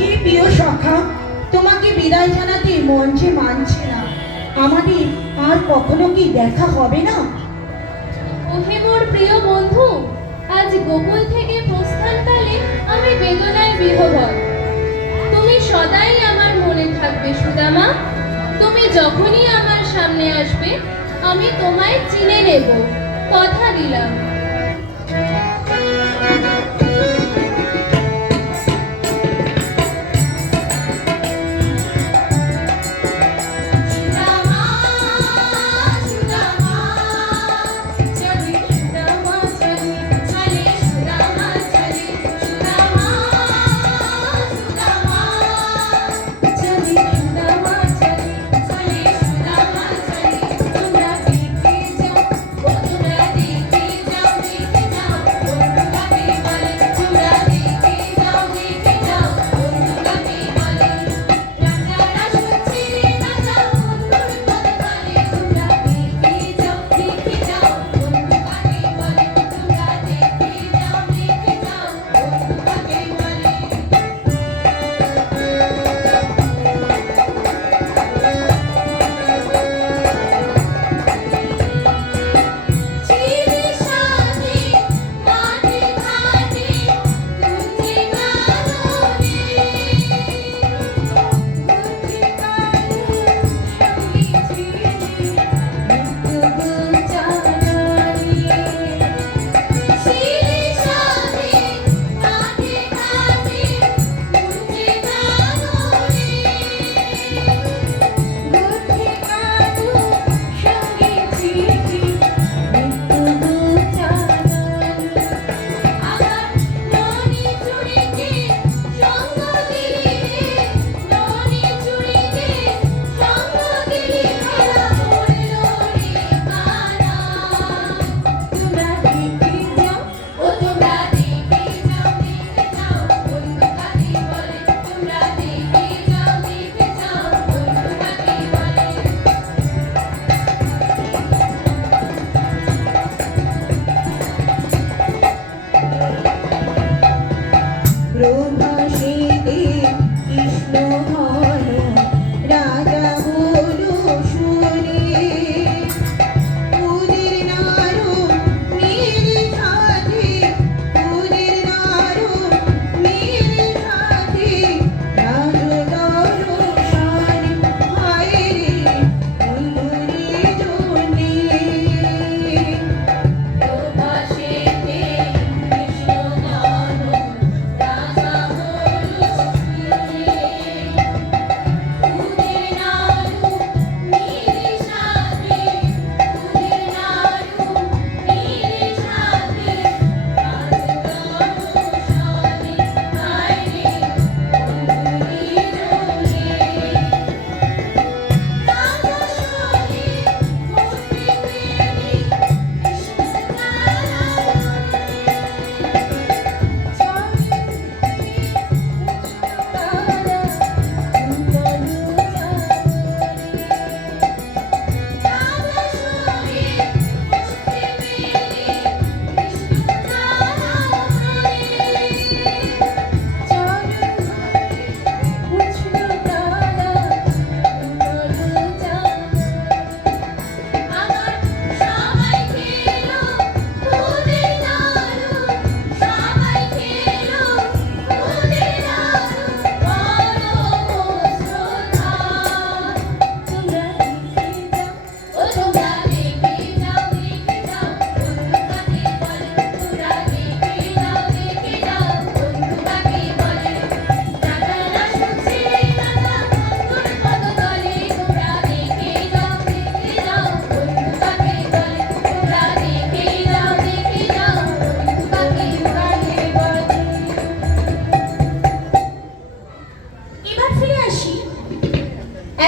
হে প্রিয় সখা, তোমাকে বিদায় জানাতে মন যে মানছে না। আমাদের আর কখনো কি দেখা হবে না? ওহে মোর প্রিয় বন্ধু, আজ গোকুল থেকে প্রস্থানকালে আমি বেদনায় বিহ্বল। তুমি সদাই আমার মনে থাকবে সুদামা। তুমি যখনই আমার সামনে আসবে আমি তোমায় চিনে নেব, কথা দিলাম।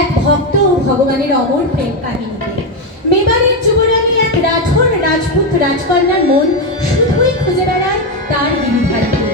এক ভক্ত ও ভগবানের অমর প্রেম কাহিনীতে। মেবারের যুবরানী এক রাঠোর রাজপুত রাজকন্যার মন শুধুই খুঁজে বেড়ায় তার